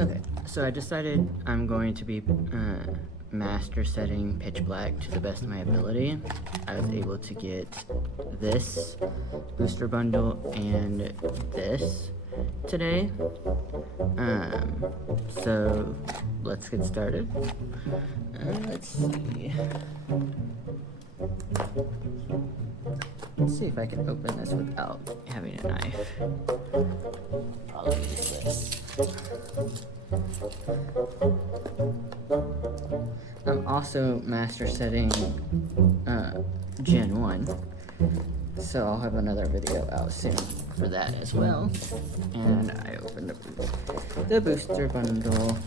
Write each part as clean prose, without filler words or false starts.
Okay, so I decided I'm going to be master setting pitch black to the best of my ability. I was able to get this booster bundle and this today. So let's get started. Let's see. Let's see if I can open this without having a knife. I'll use this. I'm also master setting Gen 1, so I'll have another video out soon for that as well. And I opened up the booster bundle.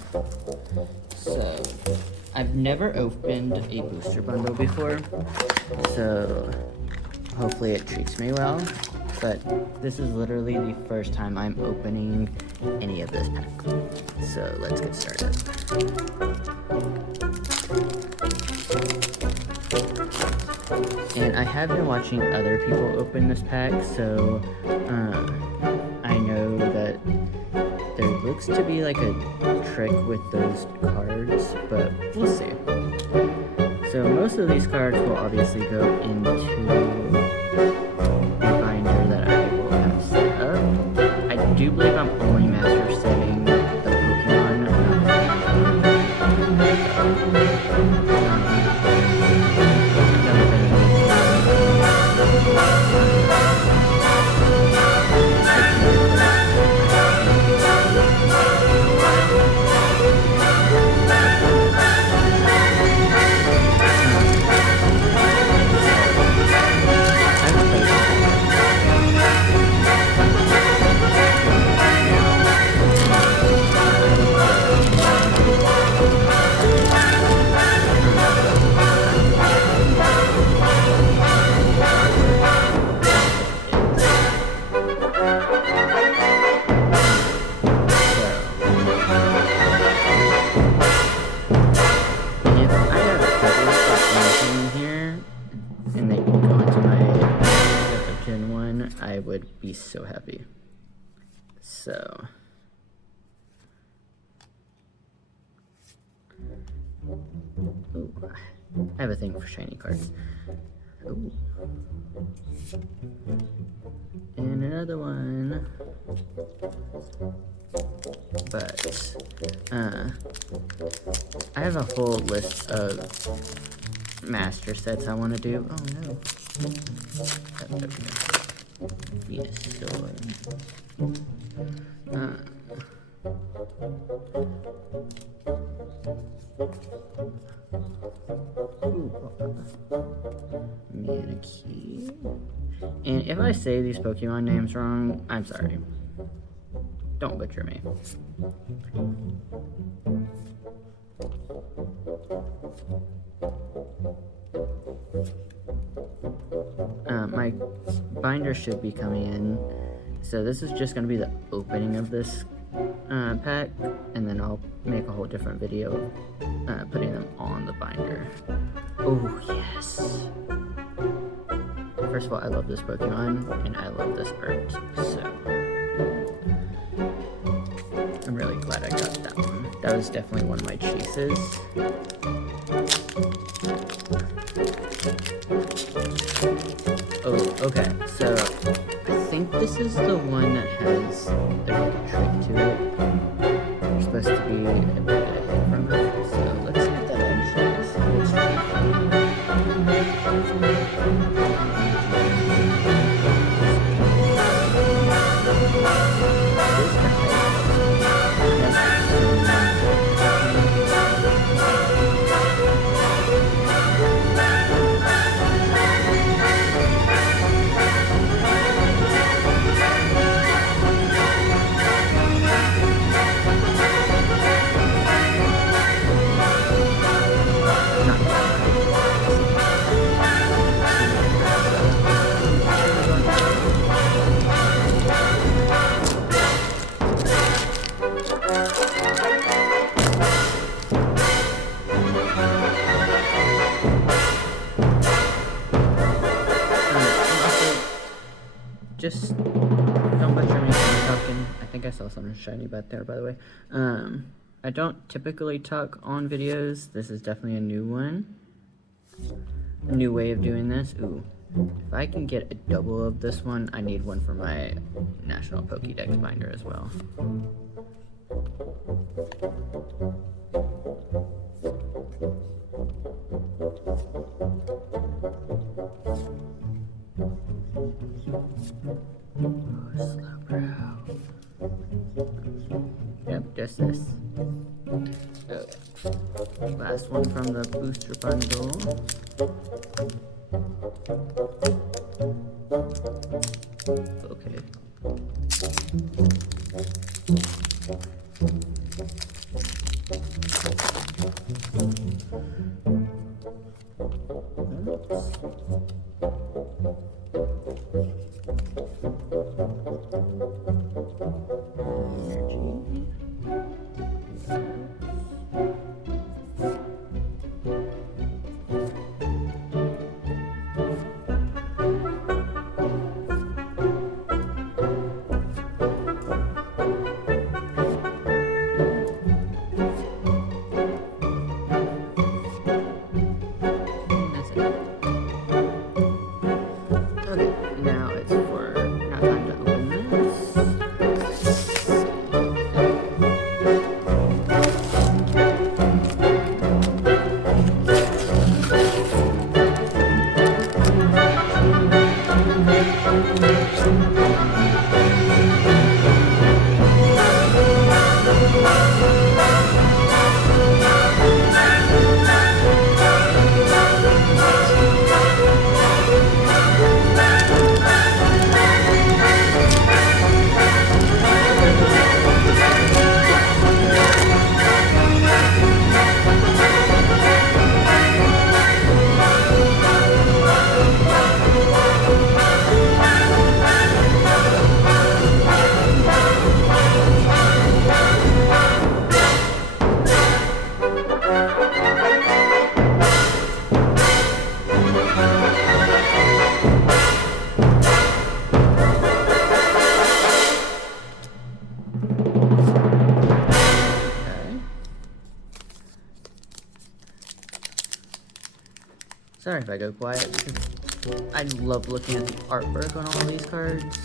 So I've never opened a booster bundle before, so hopefully it treats me well. But this is literally the first time I'm opening any of this pack. So let's get started. And I have been watching other people open this pack, so I know that there looks to be like a trick with those cards, but we'll see. So most of these cards will obviously go into the binder that I will have set up. I do believe I'm only master setting the Pokemon. I would be so happy. So ooh, I have a thing for shiny cards. Ooh. And another one. But I have a whole list of master sets I want to do. Oh no. Yes, so Manakee. And if I say these Pokemon names wrong, I'm sorry. Don't butcher me. My binder should be coming in. So this is just going to be the opening of this pack, and then I'll make a whole different video putting them on the binder. Oh yes! First of all, I love this Pokemon, and I love this art, so I'm really glad I got that one. That was definitely one of my chases. Oh, okay, so I think this is the one that has there's like a trick to it. You're supposed to be able to get a hit from it, so let's see what that actually is. Just don't butcher me when I'm talking. I think I saw something shiny back there, by the way. I don't typically talk on videos. This is definitely a new one. A new way of doing this. Ooh. If I can get a double of this one, I need one for my National Pokédex binder as well. Yep, just this. Okay. Last one from the booster bundle. Okay. Sorry if I go quiet, because I love looking at the artwork on all these cards.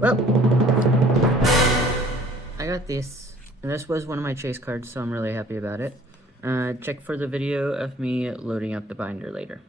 Well, I got this, and this was one of my chase cards, so I'm really happy about it. Check for the video of me loading up the binder later.